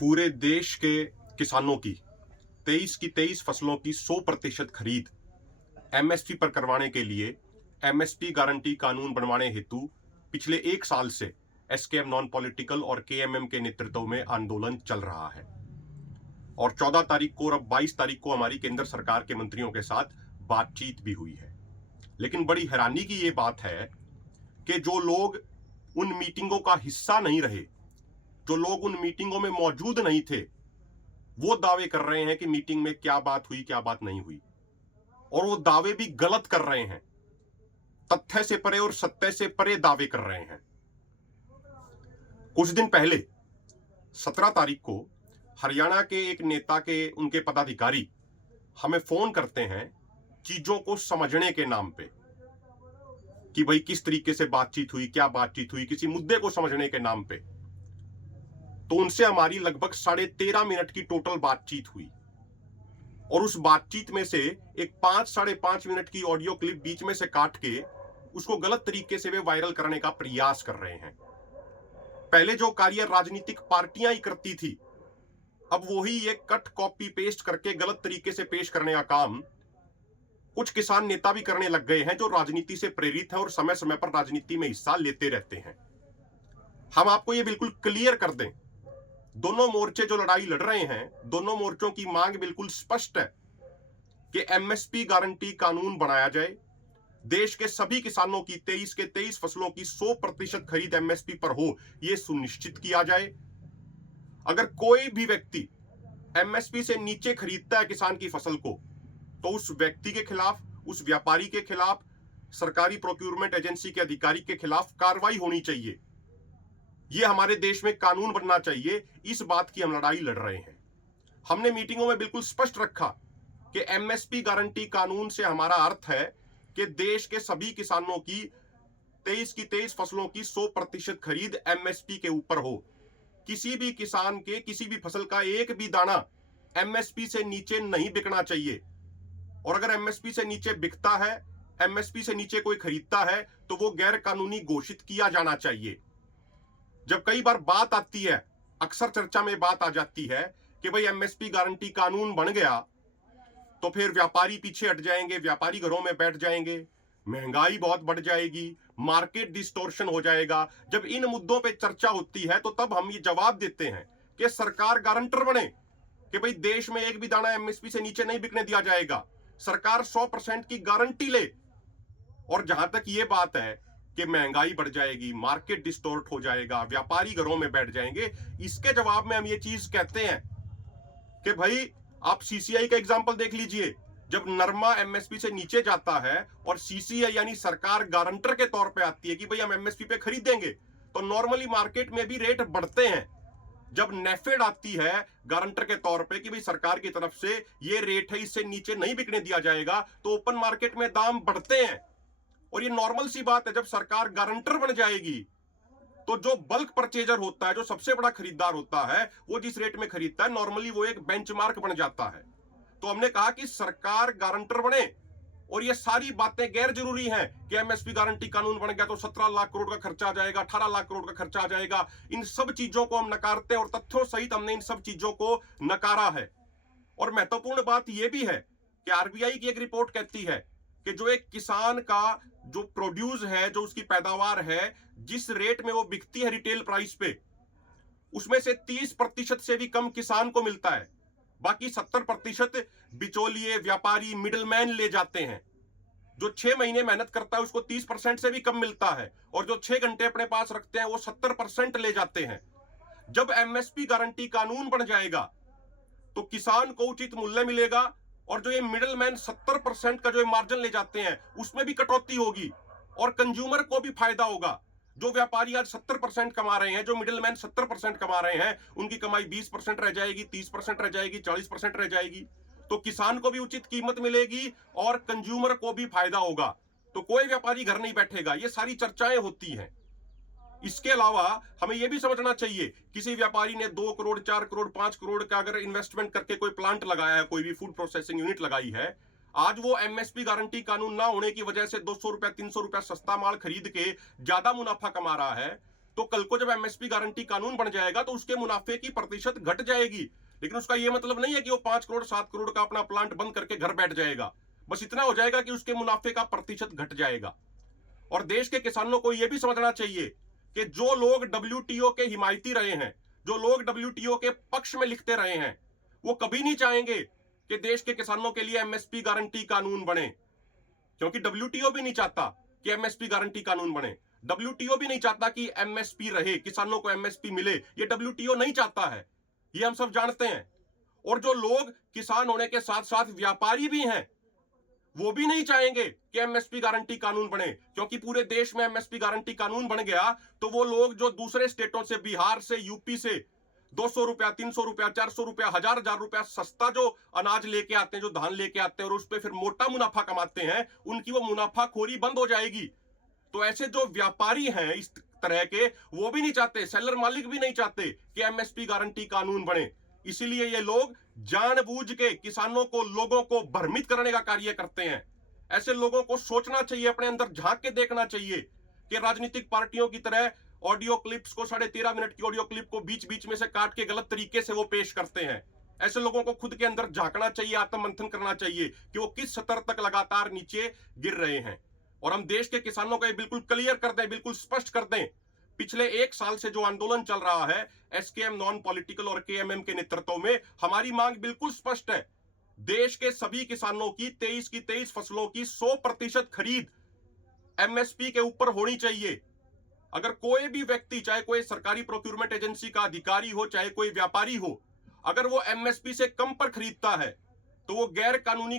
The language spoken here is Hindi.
पूरे देश के किसानों की 23 की 23 फसलों की 100% खरीद एमएसपी पर करवाने के लिए एमएसपी गारंटी कानून बनवाने हेतु पिछले 1 साल से एसकेएम नॉन पॉलिटिकल और केएमएम के नेतृत्व में आंदोलन चल रहा है और 14 तारीख को और अब 22 तारीख को हमारी केंद्र सरकार के मंत्रियों के साथ बातचीत भी हुई है। लेकिन बड़ी हैरानी की यह बात है कि जो लोग उन मीटिंगों का हिस्सा नहीं रहे, जो लोग उन मीटिंगों में मौजूद नहीं थे, वो दावे कर रहे हैं कि मीटिंग में क्या बात हुई क्या बात नहीं हुई, और वो दावे भी गलत कर रहे हैं, तथ्य से परे और सत्य से परे दावे कर रहे हैं। कुछ दिन पहले 17 तारीख को हरियाणा के एक नेता के उनके पदाधिकारी हमें फोन करते हैं चीजों को समझने के नाम पे कि भाई किस तरीके से बातचीत हुई, क्या बातचीत हुई, किसी मुद्दे को समझने के नाम पे। तो उनसे हमारी लगभग 13.5 मिनट की टोटल बातचीत हुई और उस बातचीत में से एक 5-5.5 मिनट की ऑडियो क्लिप बीच में से काट के उसको गलत तरीके से वे वायरल करने का प्रयास कर रहे हैं। पहले जो कार्य राजनीतिक पार्टियां ही करती थी, अब वही ये कट कॉपी पेस्ट करके गलत तरीके से पेश करने का काम कुछ किसान नेता भी करने लग गए हैं, जो राजनीति से प्रेरित हैं और समय समय पर राजनीति में हिस्सा लेते रहते हैं। हम आपको ये बिल्कुल क्लियर कर दें, दोनों मोर्चे जो लड़ाई लड़ रहे हैं, दोनों मोर्चों की मांग बिल्कुल स्पष्ट है कि एमएसपी गारंटी कानून बनाया जाए, देश के सभी किसानों की 23 के 23 फसलों की 100% खरीद एमएसपी पर हो, यह सुनिश्चित किया जाए। अगर कोई भी व्यक्ति एमएसपी से नीचे खरीदता है किसान की फसल को, तो उस व्यक्ति के खिलाफ, उस व्यापारी के खिलाफ, सरकारी प्रोक्योरमेंट एजेंसी के अधिकारी के खिलाफ कार्रवाई होनी चाहिए। यह हमारे देश में कानून बनना चाहिए। इस बात की हम लड़ाई लड़ रहे हैं। हमने मीटिंगों में बिल्कुल स्पष्ट रखा कि एमएसपी गारंटी कानून से हमारा अर्थ है कि देश के सभी किसानों की 23 की 23 फसलों की 100% खरीद एमएसपी के ऊपर हो। किसी भी किसान के किसी भी फसल का एक भी दाना एमएसपी से नीचे नहीं बिकना चाहिए, और अगर एमएसपी से नीचे बिकता है, एमएसपी से नीचे कोई खरीदता है, तो वो गैर कानूनी घोषित किया जाना चाहिए। जब कई बार बात आती है, अक्सर चर्चा में बात आ जाती है कि भाई एमएसपी गारंटी कानून बन गया तो फिर व्यापारी पीछे हट जाएंगे, व्यापारी घरों में बैठ जाएंगे, महंगाई बहुत बढ़ जाएगी, मार्केट डिस्टोर्शन हो जाएगा। जब इन मुद्दों पे चर्चा होती है तो तब हम ये जवाब देते हैं कि सरकार गारंटर बने कि भाई देश में एक भी दाना एमएसपी से नीचे नहीं बिकने दिया जाएगा। सरकार 100% की गारंटी ले। और जहां तक ये बात है कि महंगाई बढ़ जाएगी, मार्केट डिस्टोर्ट हो जाएगा, व्यापारी घरों में बैठ जाएंगे, इसके जवाब में हम ये चीज कहते हैं कि भाई आप सीसीआई का एग्जांपल देख लीजिए। जब नरमा एमएसपी से नीचे जाता है और सीसीआई यानी सरकार गारंटर के तौर पे आती है कि भाई हम एमएसपी पे खरीदेंगे, तो नॉर्मली मार्केट में भी रेट बढ़ते हैं। जब नेफेड आती है गारंटर के तौर पे कि भाई सरकार की तरफ से ये रेट है, इससे नीचे नहीं बिकने दिया जाएगा, तो ओपन मार्केट में दाम बढ़ते हैं। और ये नॉर्मल सी बात है। जब सरकार गारंटर बन जाएगी तो जो बल्क परचेजर होता है, जो सबसे बड़ा खरीदार होता है, वो जिस रेट में खरीदता है, नॉर्मली वो एक बेंचमार्क बन जाता है। तो हमने कहा कि सरकार गारंटर बने, और ये सारी बातें गैर जरूरी हैं कि एमएसपी गारंटी कानून बन गया तो 17 लाख करोड़ का खर्चा आ जाएगा, 18 लाख करोड़ का खर्चा आ जाएगा। इन सब चीजों को हम नकारते हैं और तथ्यों सहित हमने इन सब चीजों को नकारा है। और महत्वपूर्ण बात यह भी है कि आरबीआई की एक रिपोर्ट कहती है कि जो एक किसान का जो प्रोड्यूस है, जो उसकी पैदावार है, जिस रेट में वो बिकती है रिटेल प्राइस पे, उसमें से 30% से भी कम किसान को मिलता है। बाकी 70% बिचौलिए, व्यापारी, मिडलमैन ले जाते हैं। जो 6 महीने मेहनत करता है उसको 30% से भी कम मिलता है, और जो 6 घंटे अपने पास रखते हैं वो 70% ले जाते हैं। जब एमएसपी गारंटी कानून बन जाएगा तो किसान को उचित मूल्य मिलेगा, और जो ये मिडलमैन 70% का जो मार्जिन ले जाते हैं उसमें भी कटौती होगी, और कंज्यूमर को भी फायदा होगा। जो व्यापारी आज 70% कमा रहे हैं, जो मिडिलमैन 70% कमा रहे हैं, उनकी कमाई 20% रह जाएगी, 30% रह जाएगी, 40% रह जाएगी। तो किसान को भी उचित कीमत मिलेगी और कंज्यूमर को भी फायदा होगा। तो कोई व्यापारी घर नहीं बैठेगा। ये सारी चर्चाएं होती हैं। इसके अलावा हमें यह भी समझना चाहिए, किसी व्यापारी ने 2 करोड़, 4 करोड़, 5 करोड़ का अगर इन्वेस्टमेंट करके कोई प्लांट लगाया है, कोई भी फूड प्रोसेसिंग यूनिट लगाई है, आज वो एमएसपी गारंटी कानून ना होने की वजह से 200 रुपया, 300 रुपया सस्ता माल खरीद के ज्यादा मुनाफा कमा रहा है, तो कल को जब एमएसपी गारंटी कानून बन जाएगा तो उसके मुनाफे की प्रतिशत घट जाएगी। लेकिन उसका यह मतलब नहीं है कि वो 5 करोड़ 7 करोड़ का अपना प्लांट बंद करके घर बैठ जाएगा। बस इतना हो जाएगा कि उसके मुनाफे का प्रतिशत घट जाएगा। और देश के किसानों को यह भी समझना चाहिए कि जो लोग डब्ल्यूटीओ के हिमायती रहे हैं, जो लोग डब्ल्यूटीओ के पक्ष में लिखते रहे हैं, वो कभी नहीं चाहेंगे कि देश के किसानों के लिए एमएसपी गारंटी कानून बने, क्योंकि डब्ल्यूटीओ भी नहीं चाहता कि एमएसपी गारंटी कानून बने। डब्ल्यूटीओ भी नहीं चाहता कि एमएसपी रहे, किसानों को एमएसपी मिले। ये डब्ल्यूटीओ नहीं चाहता है, ये हम सब जानते हैं। और जो लोग किसान होने के साथ साथ व्यापारी भी हैं, वो भी नहीं चाहेंगे कि एमएसपी गारंटी कानून बने, क्योंकि पूरे देश में एमएसपी गारंटी कानून बन गया तो वो लोग जो दूसरे स्टेटों से, बिहार से, यूपी से 200 रुपया, 300 रुपया, 400 रुपया, हजार हजार रुपया सस्ता जो अनाज लेके आते हैं, जो धान लेके आते हैं और उस पर फिर मोटा मुनाफा कमाते हैं, उनकी वो मुनाफाखोरी बंद हो जाएगी। तो ऐसे जो व्यापारी हैं इस तरह के, वो भी नहीं चाहते, सेलर मालिक भी नहीं चाहते कि एमएसपी गारंटी कानून बने। इसीलिए ये लोग जानबूझ के किसानों को, लोगों को भ्रमित करने का कार्य करते हैं। ऐसे लोगों को सोचना चाहिए, अपने अंदर झांक के देखना चाहिए कि राजनीतिक पार्टियों की तरह ऑडियो क्लिप्स को, 13.5 मिनट की ऑडियो क्लिप को बीच बीच में से काट के गलत तरीके से वो पेश करते हैं। ऐसे लोगों को खुद के अंदर झांकना चाहिए, आत्ममंथन करना चाहिए कि वो किस स्तर तक लगातार नीचे गिर रहे हैं। और हम देश के किसानों को ये बिल्कुल क्लियर कर दें, बिल्कुल स्पष्ट कर दें, पिछले 1 साल से जो आंदोलन चल रहा है एसकेएम नॉन पॉलिटिकल और केएमएम के नेतृत्व में, हमारी मांग बिल्कुल स्पष्ट है। देश के सभी किसानों की 23 फसलों की 100% खरीद एमएसपी के ऊपर होनी चाहिए। अगर कोई भी व्यक्ति, चाहे कोई सरकारी प्रोक्योरमेंट एजेंसी का अधिकारी हो, चाहे कोई व्यापारी हो, अगर वो एमएसपी से कम पर खरीदता है तो वो गैर कानूनी